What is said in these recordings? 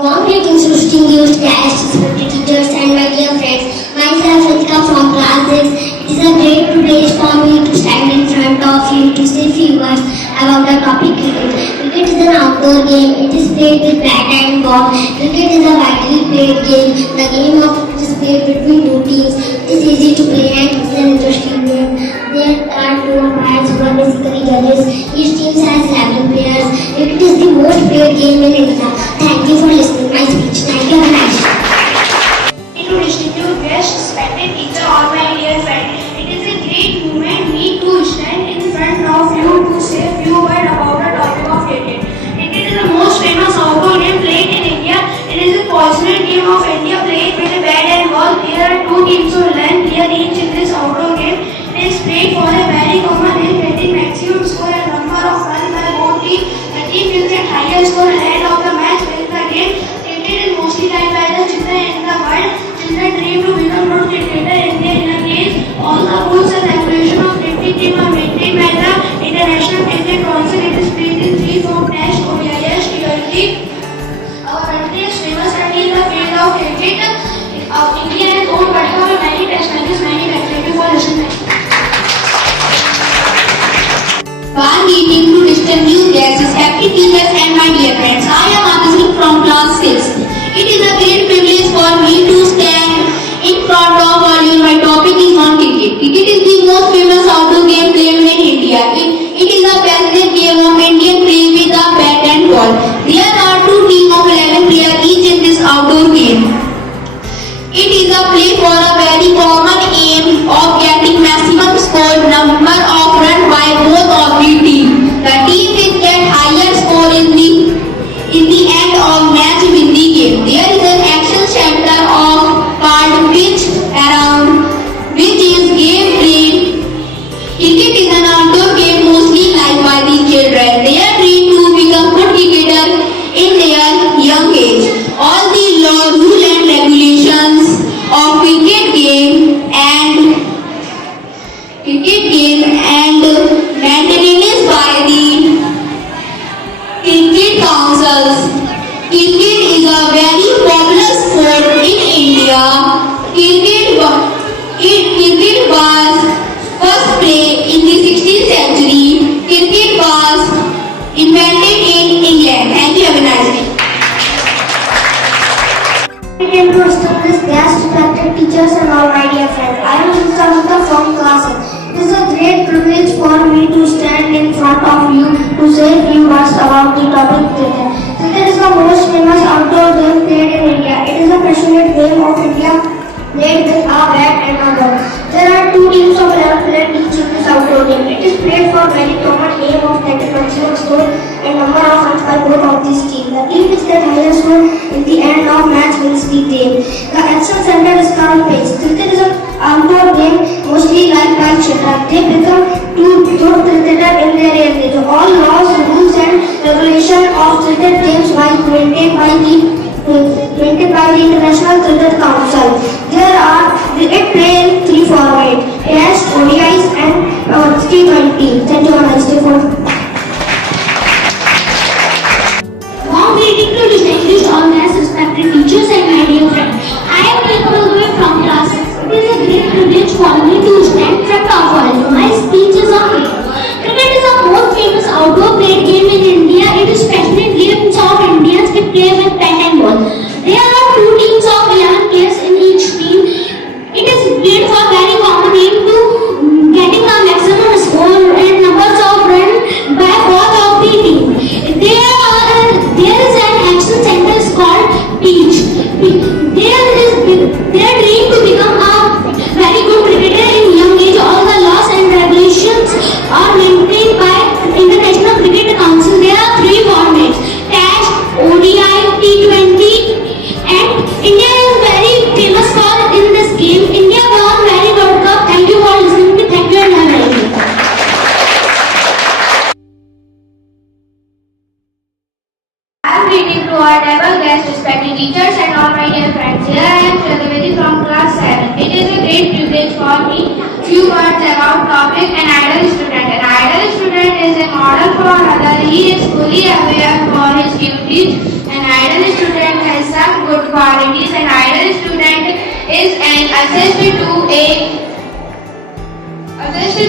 Warm greetings to distinguished guests, respected teachers, and my dear friends. Myself, Ritika from class 6. It is a great privilege for me to stand in front of you to say few words about the topic cricket. Cricket is an outdoor game. It is played with bat and ball. Cricket is a widely played game. The game of cricket is played between two teams. It is easy to play and it is an interesting game. There are two umpires who are basically judges. Each team has 11 players. Cricket is the most played game in India. Thank you for listening to my speech. Thank you. Have a nice day. To distinguished guests, respected teacher, all my dear friend, it is a great moment me to stand in front of you to say a few words about the topic of cricket. Cricket is the most famous outdoor game played in India. It is a personal game of India played with a bat and ball. There are two teams of 11 players each in this outdoor game. It is played for a very common aim, getting maximum score and number of runs by both teams. The team will get higher score ahead of the match wins the game. Cricket is mostly liked by the children in the world. Children dream to become good cricketer in their young age. All the rules and regulation of cricket team are maintained by the International Cricket Council. It is played in three forms: Test, ODI, T20. Our country is famous and in the field of cricket. India has owned World Cup and many test matches, many matches. Thank you for listening. Warm greeting to distinguished guests, respected teachers, and my dear friends. I am Aditi from class 6. It is a great privilege for me to stand in front of all you. My topic is on cricket. Cricket is the most famous outdoor game played in India. It is a passionate game of Indian played with a bat and ball. There are two teams of 11 players each in this outdoor game. It is a play for a very common aim of getting maximum score number of runs by both of the team. The team will get higher score in the end of match win the game. There is an action center of called pitch around which is game played. Cricket is an outdoor game mostly liked by the children. They are trained to become good cricketers in their young age. All the rule and regulations of cricket game and maintenance by the cricket councils. Cricket is a very popular sport in India. Cricket was first played in the 16th century. Cricket was invented in England. Thank you. Have a nice day. Greetings to distinguished guests, respected teachers, and all my dear friends. I am Samantha from class 6. It is a great privilege for me to stand in front of you to say a few words about the topic cricket. Cricket is the most famous outdoor game played in India. It is a passionate game of India played with a bat and a ball. There are two teams of 11 players each in this outdoor game. It is played for very common aim of getting maximum score and number of runs by both of these teams. The team which gets higher score in the end of match wins the game. The action center is called pitch. Cricket is an outdoor game mostly liked by children. They become two good cricketers in their young age. All laws, rules and regulations of cricket games are maintained by the International Cricket Council. It plays in three formats: Test, ODIs and T20. Thank you. Have a nice day. Warm greeting to distinguished all guests, respected teachers, and my dear friends. I am Nicola from class 6. It is a great privilege for me to stand in front of all you. My speech is on cricket. Cricket is the most famous outdoor played game in India. It is passionate games of Indians who play with bat and ball. There are two teams of 11 players in each team. It is played for very common aim to getting a maximum score and numbers of runs by both of the team. There is an action center called pitch. They are trained to become a very good cricketer in young age. All the laws and regulations are maintained by International Cricket Council. There are three formats: Test, ODI, T20, and India is very famous for in this game. India won very World Cup. Thank you for listening to me. Thank you and have a nice day. I am greeting to our table guests, respected teachers, and all my dear friends. Here I am Shradhavati from class 7. It is a great privilege for me. Few words about topic: an ideal student. An ideal student is a model for others. He is fully aware for his duties. An ideal student has assist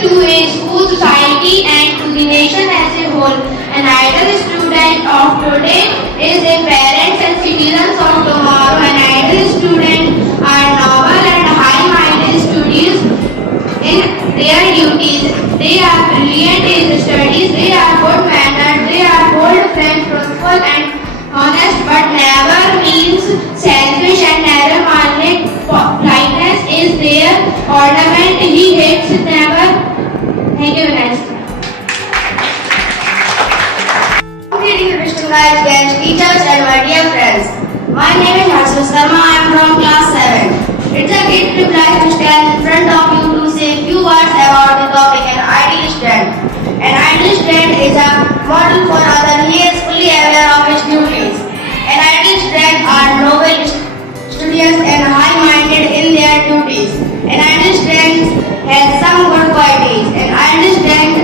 to a school, society, and to the nation as a whole. An ideal student of today is a parents and citizens of tomorrow. An ideal student are noble and high-minded students in their duties. They are brilliant in studies. They are good mannered. They are bold, frank, truthful, and honest, but never means selfish and narrow-minded. Politeness is their ornament. He hates never. Thank you, guys. Greetings, Christian guys, guests, teachers, and my dear friends. My name is Harshil Sharma. I am from class 7. It's a great privilege to stand in front of you to say a few words about the topic an ideal student. An ideal student is a model for others. He is fully aware of his duties. An ideal student are noble studious and high-minded in their duties. An ideal student has some good qualities. An ideal student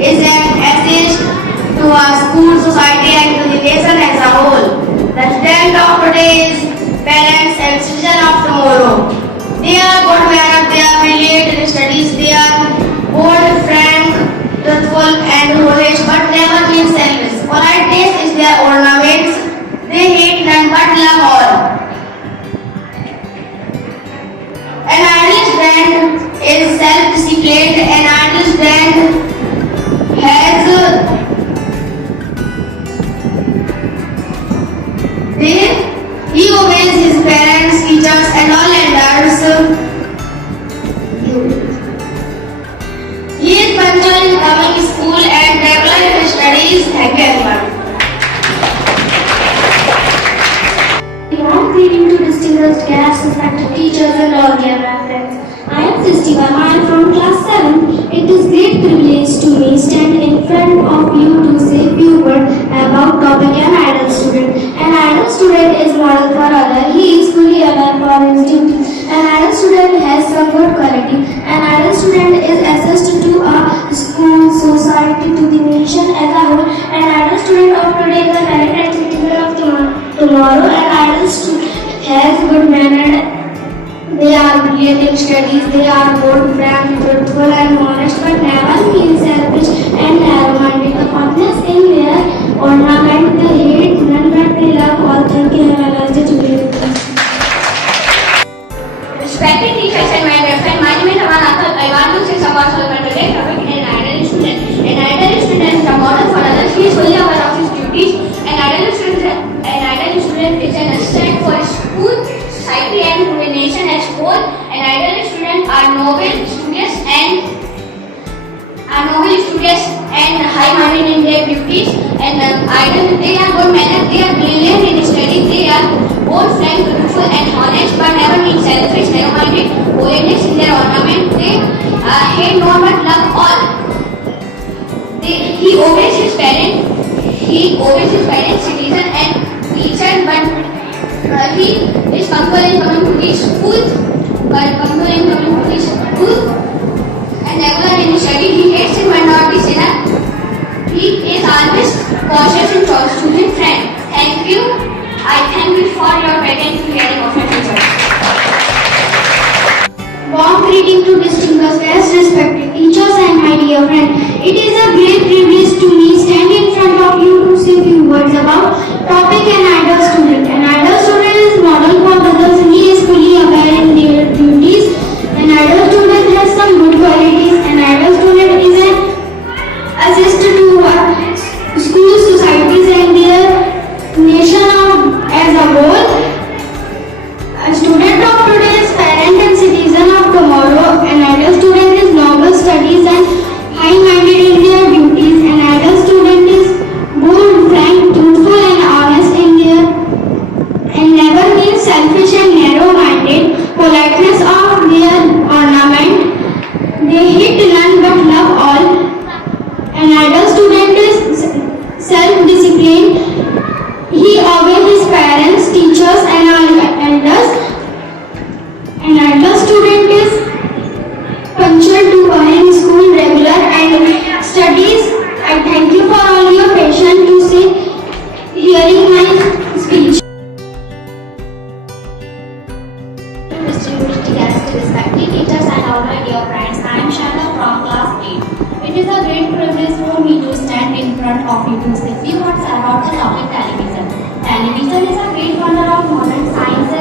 is an asset to our school, society, and to the nation as a whole. The student of today is parents and citizens of tomorrow. They are good mannered, they are brilliant in studies, they are bold, frank, truthful, and honest, but never mean selfish. Politeness is their ornaments. They hate none but love all. An ideal student is self-disciplined. An ideal student has he obeys his parents, teachers, and all elders. He is punctual in coming to school and regular in his studies. Thank you, everyone. Warm greeting to distinguished guests, respected teachers, and all dear friends. I am Sisti Verma. I am from class 7. It is great privilege to me stand in front of you to say few words about topic an ideal student. An ideal student is model for others. He is fully aware for his duties. An ideal student has some good quality. An ideal student is assessed to a school, society, to the nation as a whole. An ideal student of today is a parent and citizen of tomorrow. An ideal student has good manner. They are brilliant in studies. They are bold, frank, truthful, and honest, but never mean selfish and narrow-minded. The honest in their ornament, they hate none, but they love all. Thank you. Have a nice day today. Respected teachers and my dear friend, my name is Aman Akhtar. I want to say some words about today's topic, an ideal student. An ideal student is a model for others. He is fully aware of his duties. An ideal student is an asset for school, society, and to the nation as whole. An ideal student are noble, studious, and high-minded in their duties. And they are good mannered. They are brilliant in studies. They are bold, frank, truthful, and honest, but never mean selfish, narrow-minded. Holiness is their ornament. They hate no one but love all. He obeys his parents. Citizen, and teacher, but he is punctual in coming to the school. And regular in his study. He hates him but not the sinner. He is always cautious in choosing friend. Thank you. I thank you for your patient hearing of your teacher. Warm greeting to distinguished guests, respected teachers, and my dear friend. It is a great privilege to me stand in front of you to say few words about topic an ideal student. An ideal student is model for others. He is fully aware in their duties. An ideal student has some good qualities. An ideal student is a great privilege for me to stand in front of you to say few words about the topic television. Television is a great wonder of modern science.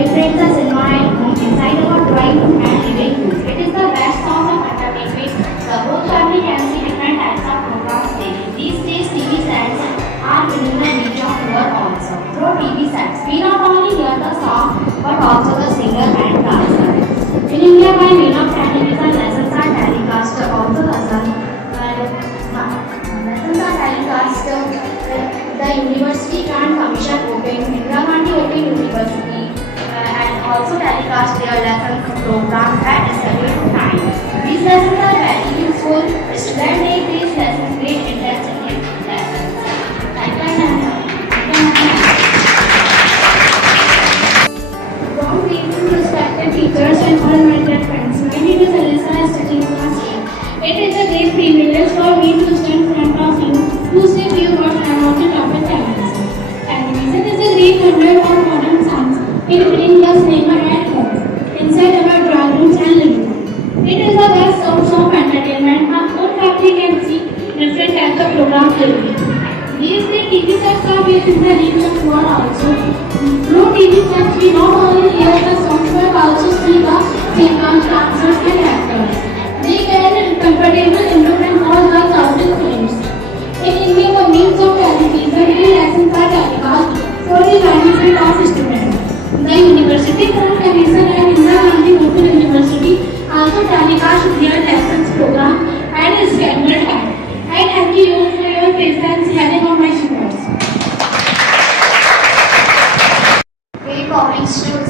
It brings us in mind inside our drawing room and living rooms. It is the best source of entertainment. The whole family can see different types of programs daily. These days, TV sets are within the reach of our also. Through TV sets, we not only hear the song but also the singer and dancer. In India, by means of television, lessons are telecast also lessons are telecast. The university can commission open Indira Gandhi Open University and also telecast their lessons programs at scheduled time. These lessons are very useful. Students make these lessons great interest in lessons. Thank you. Warm greetings, respected teachers and all my dear friends. My name is Alyssa. I study in class 8. It is a great privilege for me to stand in front of you to say few words about the topic television. Television is a great wonder of modern science. It brings us near at home, inside our drawing rooms and living rooms. It is the best source of entertainment. Our whole family can see different types of programs daily. These days, TV sets are within the reach of one also. Through TV sets, we not only hear the songs but also see the singers, dancers and actors. They can comfortable entertain all the crowded films. In India, the means of television, the lessons are telecast for the benefit of students. The University from Television and Indira Gandhi Open University also telecast their lessons program and scheduled time. I thank you for your patience hearing on my students. Great mornings to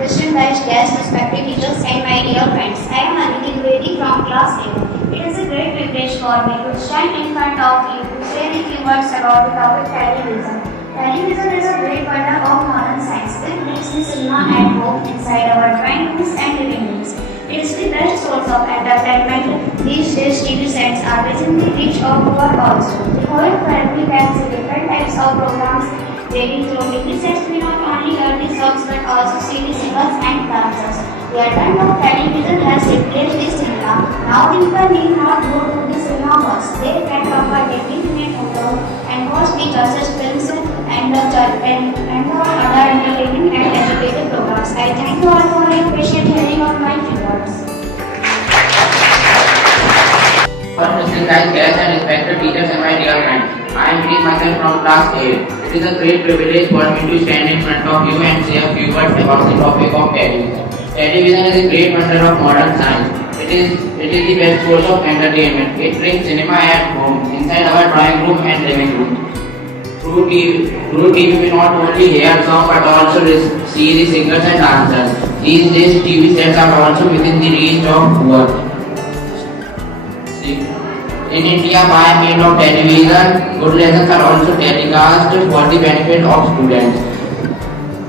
distinguished guests, respected teachers, and my dear friends. I am Aditi Dwivedi from class 8. It is a great privilege for me to stand in front of you to say a few words about the topic television. Television is a great wonder of modern science. It brings the cinema at home, inside our drawing rooms and living rooms. It is the best source of entertainment. These days, TV sets are within the reach of our also. The whole family can see different types of programs. Daily through TV sets, we not only hear the songs but also see the singers and dancers. The advent of television has replaced the cinema. Now people need not go to the cinema first. They can comfortably remain home and watch the churches films and the other entertaining and educative programs. I thank you all for your patient hearing of my words. Distinguished guests and respected teachers and my dear friends. I am Preet myself from class 8. It is a great privilege for me to stand in front of you and say a few words about the topic of television. Television is a great wonder of modern science. It is the best source of entertainment. It brings cinema at home, inside our drawing room and living room. Through TV we not only hear songs but also see the singers and dancers. These days TV sets are also within the reach of poor. In India, by means of television, good lessons are also telecast for the benefit of students.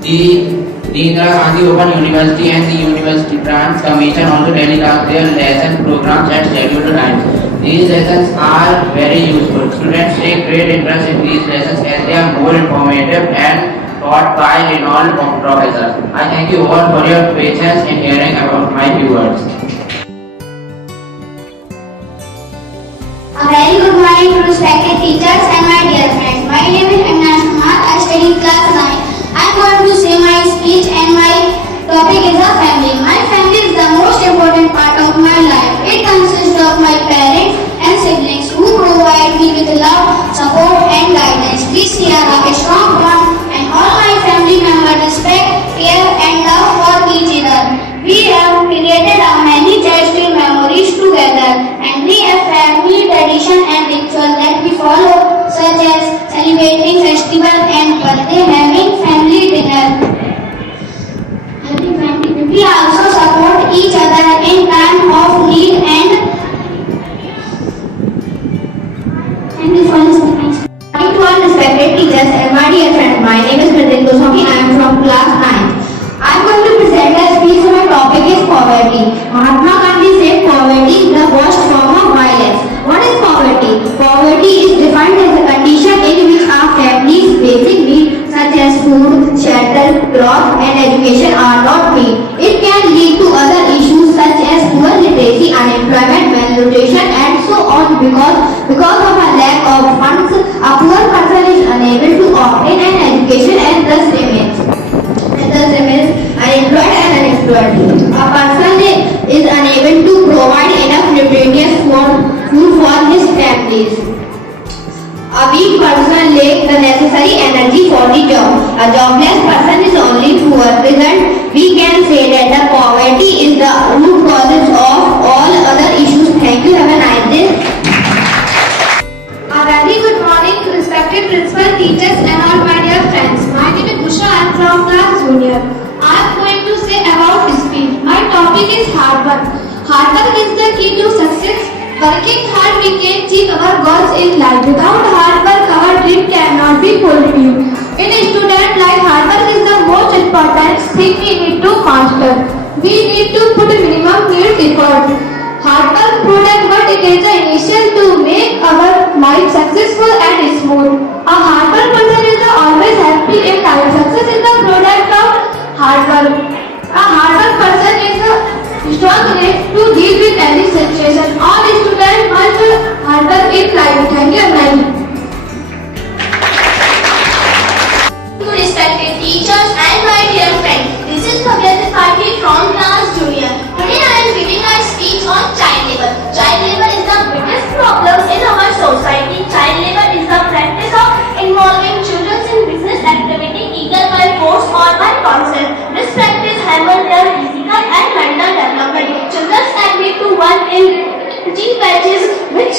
The Indira Gandhi Open University and the University Grants Commission also telecast their lesson programs at scheduled times. These lessons are very useful. Students take great interest in these lessons as they are more informative and taught by renowned professors. I thank you all for your patience in hearing about my few words. A very good morning to respected teachers and my dear friends. My name is Avinash Kumar. I study in class 9. I am going to say my speech and my topic is a family. My family is the most important part of my life. It consists of my parents and siblings who provide me with love, support and guidance. We share a strong bond and all my family members respect, care and love for each other. We have created many cherished memories together and we have family tradition and rituals that we follow, such as celebrating festival and birthday, having family dinner. We also support each other in time of need and thank you for listening. To all respected teachers and my dear friends, my name is Pratik Goswami. I am from class 9. I am going to present a speech. My topic is poverty. Mahatma Gandhi said poverty is the worst form of violence. What is poverty? Poverty is defined as a condition in which our family's basic needs such as food, shelter, cloth and education are not met. It can lead to other issues such as poor literacy, unemployment, malnutrition and so on. because of a lack of funds, a poor person is unable to obtain an education and thus remains unemployed and unemployed. A person is unable to provide enough nutritious food for his families. A weak person lacks the necessary energy for the job. A jobless person is only poor. Result, we can say that the poverty is the root causes of all other issues. Thank you. Have a nice day. A very good morning to respected principal, teachers and all my dear friends. My name is Usha. I am from class junior. I am going to say about speed. My topic is hard work. Hard work is the key to success. Working hard we can achieve our goals in life. Without hard work our dream cannot be fulfilled. In student life hard work is the most important thing we need to master. We need to put minimum effort. Hard work prudent but it is the initial to make our life successful and smooth. A hard work person is always happy in life. Success is the product of hard work. A hard work person is strong enough to deal with any situation. All students must hard work in life. Thank you, Nani. To respected teachers and my dear friends, this is Kavya Tripathi from class junior. Today I am giving a speech on child labor. Child labor is the biggest problem in our society. Child labor is the practice of involving children in business activity either by force or by consent. This practice hampers their physical and mental development. Children admit to work in teaching batches which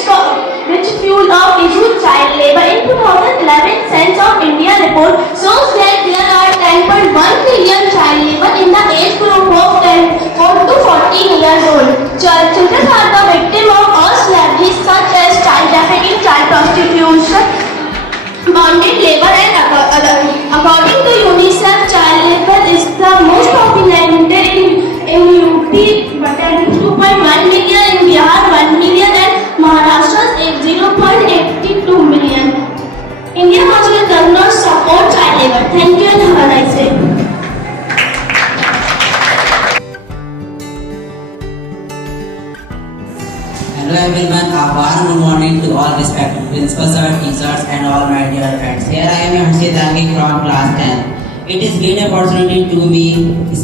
fuel of issue child labor. In 2011 Census of India report shows that there are 10.1 million child labor in the age group of 4 to 14 years old. Children are the victim of all slavery such as child trafficking, child prostitution, bonded labor and other. According to UNICEF, child labor is the most documented in UP, but there is 2.1 million in Bihar, 1 million and Maharashtra is 0.82 million. Indian Hospital does not support child labor. Thank you and have a nice day. Hello everyone, a warm good morning to all respected principals, our teachers and all my dear friends. Here I am Harshit Dagi from class 10. It is great opportunity to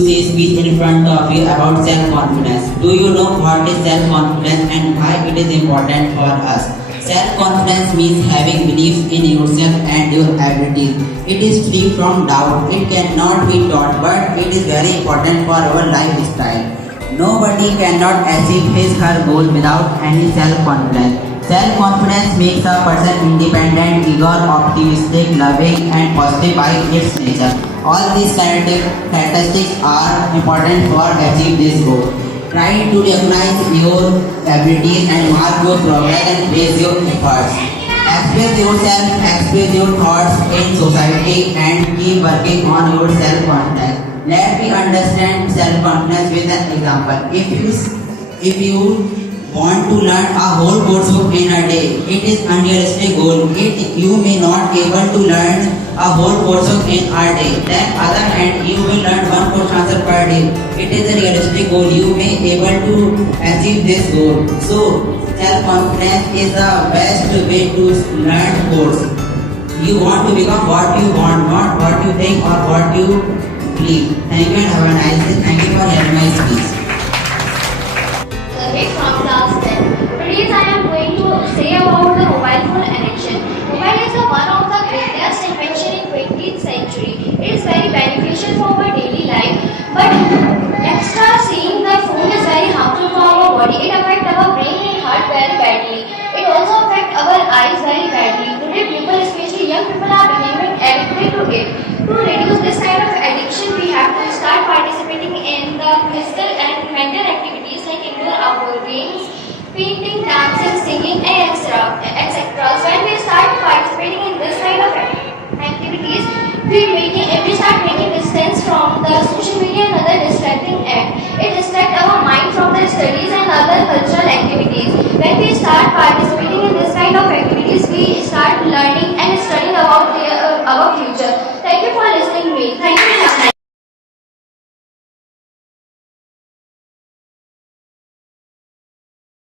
say speech in front of you about self-confidence. Do you know what is self-confidence and why it is important for us? Self-confidence means having belief in yourself and your abilities. It is free from doubt. It cannot be taught, but it is very important for our lifestyle. Nobody cannot achieve his or her goal without any self-confidence. Self-confidence makes a person independent, eager, optimistic, loving and positive by its nature. All these characteristics are important for achieving this goal. Try to recognize your abilities and mark your progress and praise your efforts. Express yourself, express your thoughts in society and keep working on your self-confidence. Let me understand self-confidence with an example. If you want to learn a whole course book in a day, it is unrealistic goal. You may not able to learn a whole course book in a day. Then other hand, you will learn one question answer per day. It is a realistic goal. You may able to achieve this goal. So self-confidence is the best way to learn course. You want to become what you want, not what you think or what you believe. Thank you and have a nice day. Thank you for hearing my speech. From class 10. Today I am going to say about the mobile phone addiction. Mobile is one of the greatest invention in 20th century. It is very beneficial for our daily life, but extra seeing the phone is very harmful for our body. It affects our brain and heart very badly. It also affects our eyes very badly. Today people, especially young people, are becoming addicted to it. To reduce this kind of addiction, we have to start participating in the physical and mental activities like indoor outdoor games, painting, dancing, singing, and etc. When we start participating in this kind of activities, we start making distance from the social media and other distracting acts. It distracts our mind from the studies and other cultural activities. When we start participating in this kind of activities, we start learning and studying about our future. Thank you for